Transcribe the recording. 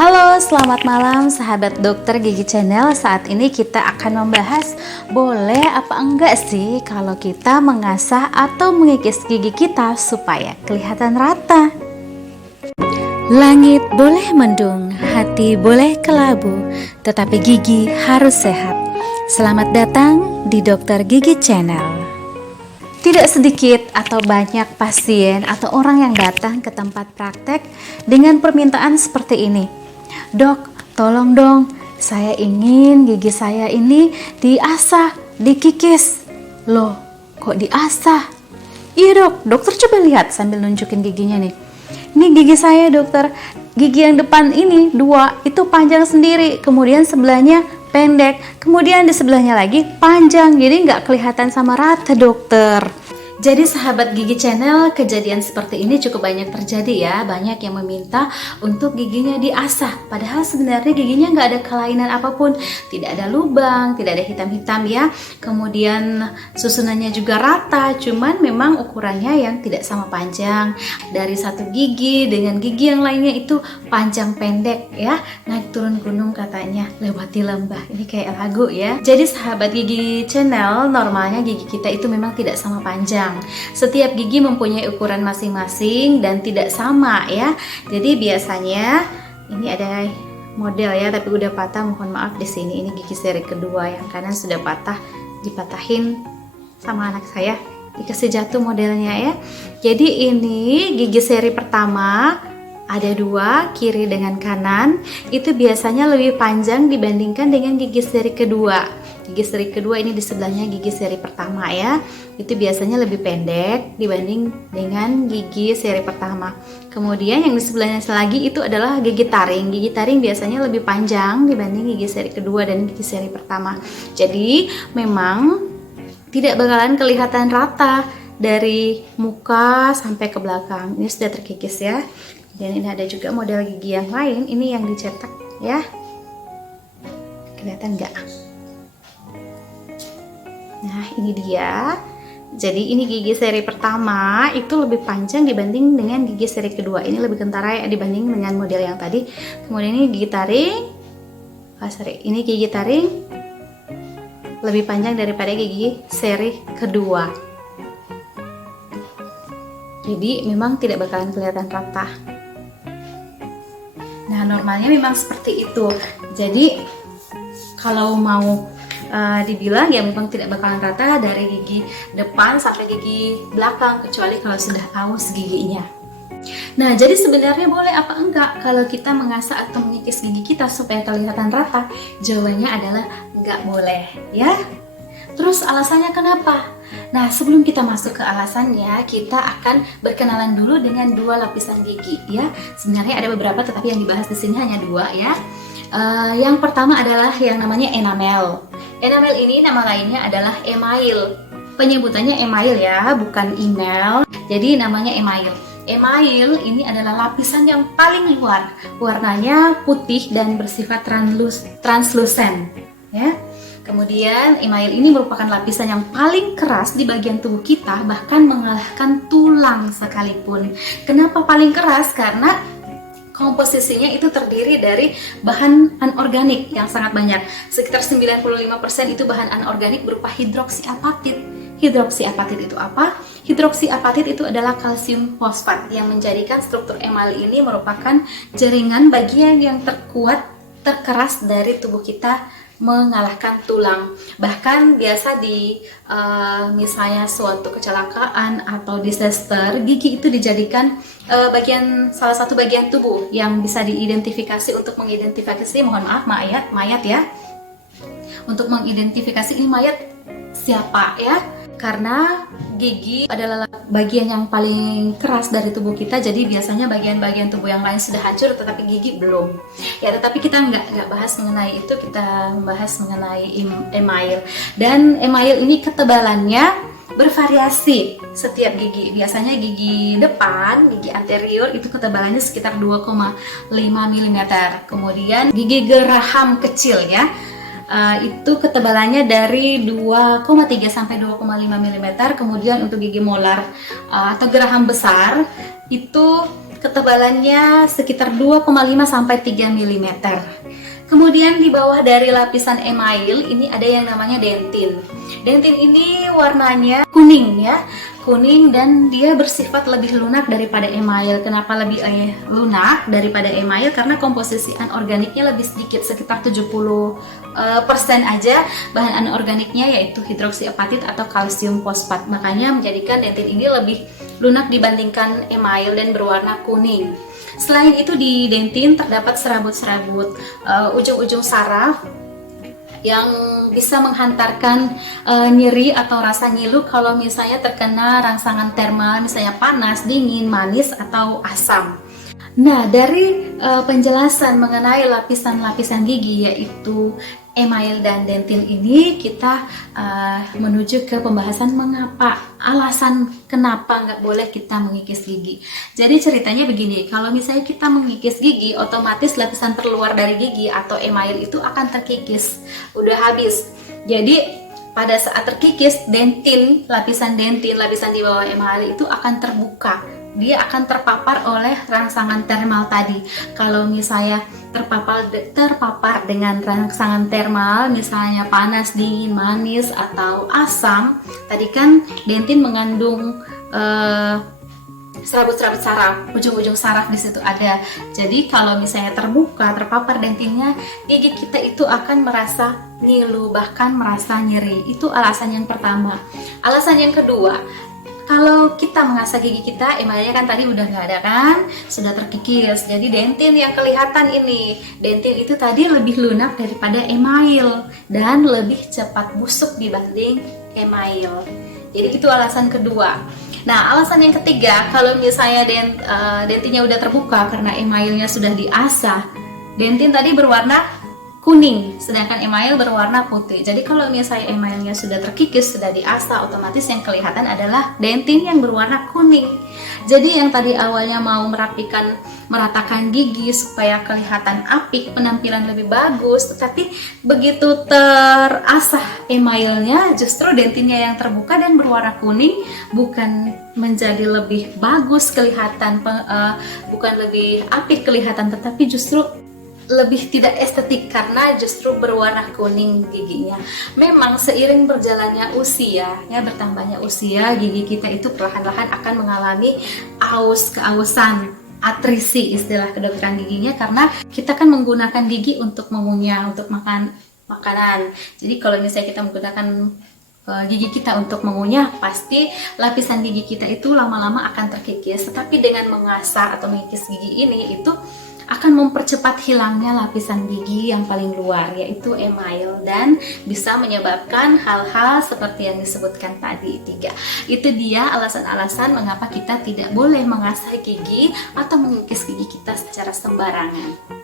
Halo, selamat malam sahabat dokter gigi channel. Saat ini kita akan membahas boleh apa enggak sih kalau kita mengasah atau mengikis gigi kita supaya kelihatan rata. Langit boleh mendung, hati boleh kelabu, tetapi gigi harus sehat. Selamat datang di Dokter Gigi Channel. Tidak sedikit atau banyak pasien atau orang yang datang ke tempat praktek dengan permintaan seperti ini. Dok, tolong dong, saya ingin gigi saya ini diasah, dikikis. Loh, kok diasah? Iya dok, dokter coba lihat sambil nunjukin giginya nih. Ini gigi saya dokter, gigi yang depan ini 2 itu panjang sendiri, kemudian sebelahnya pendek, kemudian di sebelahnya lagi panjang, jadi nggak kelihatan sama rata dokter. Jadi sahabat gigi channel, kejadian seperti ini cukup banyak terjadi ya. Banyak yang meminta untuk giginya diasah, padahal sebenarnya giginya nggak ada kelainan apapun, tidak ada lubang, tidak ada hitam-hitam ya. Kemudian susunannya juga rata, cuman memang ukurannya yang tidak sama panjang. Dari satu gigi dengan gigi yang lainnya itu panjang pendek ya. Naik turun gunung katanya, lewati lembah. Ini kayak lagu ya. Jadi sahabat gigi channel, normalnya gigi kita itu memang tidak sama panjang. Setiap gigi mempunyai ukuran masing-masing dan tidak sama ya. Jadi biasanya ini ada model ya, tapi udah patah, mohon maaf di sini. Ini gigi seri kedua, yang kanan sudah patah, dipatahin sama anak saya, dikasih jatuh modelnya ya. Jadi ini gigi seri pertama, ada 2, kiri dengan kanan, itu biasanya lebih panjang dibandingkan dengan gigi seri kedua. Gigi seri kedua ini di sebelahnya gigi seri pertama ya, itu biasanya lebih pendek dibanding dengan gigi seri pertama. Kemudian yang di sebelahnya lagi itu adalah gigi taring. Gigi taring biasanya lebih panjang dibanding gigi seri kedua dan gigi seri pertama. Jadi memang tidak bakalan kelihatan rata dari muka sampai ke belakang. Ini sudah terkikis ya. Dan ini ada juga model gigi yang lain, ini yang dicetak ya. Kelihatan nggak? Nah ini dia. Jadi ini gigi seri pertama itu lebih panjang dibanding dengan gigi seri kedua. Ini lebih kentara ya dibanding dengan model yang tadi. Kemudian ini gigi taring. Ini gigi taring lebih panjang daripada gigi seri kedua. Jadi memang tidak bakalan kelihatan rata. Nah normalnya memang seperti itu. Jadi kalau mau dibilang ya memang tidak bakalan rata dari gigi depan sampai gigi belakang, kecuali kalau sudah aus giginya. Nah jadi sebenarnya boleh apa enggak kalau kita mengasah atau mengikis gigi kita supaya kelihatan rata? Jawabannya adalah enggak boleh ya. Terus alasannya kenapa? Nah sebelum kita masuk ke alasannya, kita akan berkenalan dulu dengan 2 lapisan gigi ya. Sebenarnya ada beberapa, tetapi yang dibahas di sini hanya 2 ya. Yang pertama adalah yang namanya enamel. Enamel ini nama lainnya adalah email. Penyebutannya email ya, bukan email. Jadi namanya email. Email ini adalah lapisan yang paling luar. Warnanya putih dan bersifat translucent ya. Kemudian email ini merupakan lapisan yang paling keras di bagian tubuh kita, bahkan mengalahkan tulang sekalipun. Kenapa paling keras? Karena komposisinya itu terdiri dari bahan anorganik yang sangat banyak. Sekitar 95% itu bahan anorganik berupa hidroksiapatit. Hidroksiapatit itu apa? Hidroksiapatit itu adalah kalsium fosfat yang menjadikan struktur email ini merupakan jaringan bagian yang terkeras dari tubuh kita, mengalahkan tulang. Bahkan biasa di misalnya suatu kecelakaan atau disaster, gigi itu dijadikan salah satu bagian tubuh yang bisa diidentifikasi untuk mengidentifikasi, mohon maaf, mayat ya. Untuk mengidentifikasi ini mayat siapa ya. Karena gigi adalah bagian yang paling keras dari tubuh kita, jadi biasanya bagian-bagian tubuh yang lain sudah hancur tetapi gigi belum. Ya, tetapi kita nggak bahas mengenai itu, kita membahas mengenai email. Dan email ini ketebalannya bervariasi setiap gigi. Biasanya gigi depan, gigi anterior itu ketebalannya sekitar 2,5 mm. Kemudian gigi geraham kecil ya, itu ketebalannya dari 2,3 sampai 2,5 mm. Kemudian untuk gigi molar atau geraham besar itu ketebalannya sekitar 2,5 sampai 3 mm. Kemudian di bawah dari lapisan email ini ada yang namanya dentin. Dentin ini warnanya kuning ya, kuning, dan dia bersifat lebih lunak daripada email. Kenapa lebih lunak daripada email? Karena komposisi anorganiknya lebih sedikit, sekitar 70% aja bahan anorganiknya, yaitu hidroksiapatit atau kalsium fosfat. Makanya menjadikan dentin ini lebih lunak dibandingkan email dan berwarna kuning. Selain itu di dentin terdapat serabut-serabut ujung-ujung saraf yang bisa menghantarkan nyeri atau rasa ngilu kalau misalnya terkena rangsangan termal, misalnya panas, dingin, manis, atau asam. Nah, dari penjelasan mengenai lapisan-lapisan gigi yaitu email dan dentin ini, kita menuju ke pembahasan alasan kenapa nggak boleh kita mengikis gigi. Jadi ceritanya begini, kalau misalnya kita mengikis gigi, otomatis lapisan terluar dari gigi atau email itu akan terkikis, udah habis. Jadi pada saat terkikis, lapisan di bawah email itu akan terbuka. Dia akan terpapar oleh rangsangan termal tadi. Kalau misalnya terpapar dengan rangsangan termal, misalnya panas, dingin, manis, atau asam, tadi kan dentin mengandung serabut-serabut saraf, ujung-ujung saraf di situ ada. Jadi kalau misalnya terpapar dentinnya, gigi kita itu akan merasa ngilu, bahkan merasa nyeri. Itu alasan yang pertama. Alasan yang kedua, kalau kita mengasah gigi kita, emalnya kan tadi udah nggak ada kan, sudah terkikis. Jadi dentin yang kelihatan ini, dentin itu tadi lebih lunak daripada email dan lebih cepat busuk dibanding email. Jadi itu alasan kedua. Nah, alasan yang ketiga, kalau misalnya dentinnya udah terbuka karena emailnya sudah diasah, dentin tadi berwarna kuning, sedangkan email berwarna putih. Jadi kalau misalnya emailnya sudah terkikis, sudah diasah, otomatis yang kelihatan adalah dentin yang berwarna kuning. Jadi yang tadi awalnya mau meratakan gigi supaya kelihatan apik, penampilan lebih bagus, tetapi begitu terasah emailnya, justru dentinnya yang terbuka dan berwarna kuning, bukan menjadi lebih bagus kelihatan, bukan lebih apik kelihatan, tetapi justru lebih tidak estetik karena justru berwarna kuning giginya. Memang seiring berjalannya usia, ya bertambahnya usia, gigi kita itu perlahan-lahan akan mengalami keausan, atrisi istilah kedokteran giginya, karena kita kan menggunakan gigi untuk mengunyah, untuk makan makanan. Jadi kalau misalnya kita menggunakan gigi kita untuk mengunyah, pasti lapisan gigi kita itu lama-lama akan terkikis. Tetapi dengan mengasah atau mengikis gigi ini, itu akan mempercepat hilangnya lapisan gigi yang paling luar, yaitu email, dan bisa menyebabkan hal-hal seperti yang disebutkan tadi 3. Itu dia alasan-alasan mengapa kita tidak boleh mengasah gigi atau mengikis gigi kita secara sembarangan.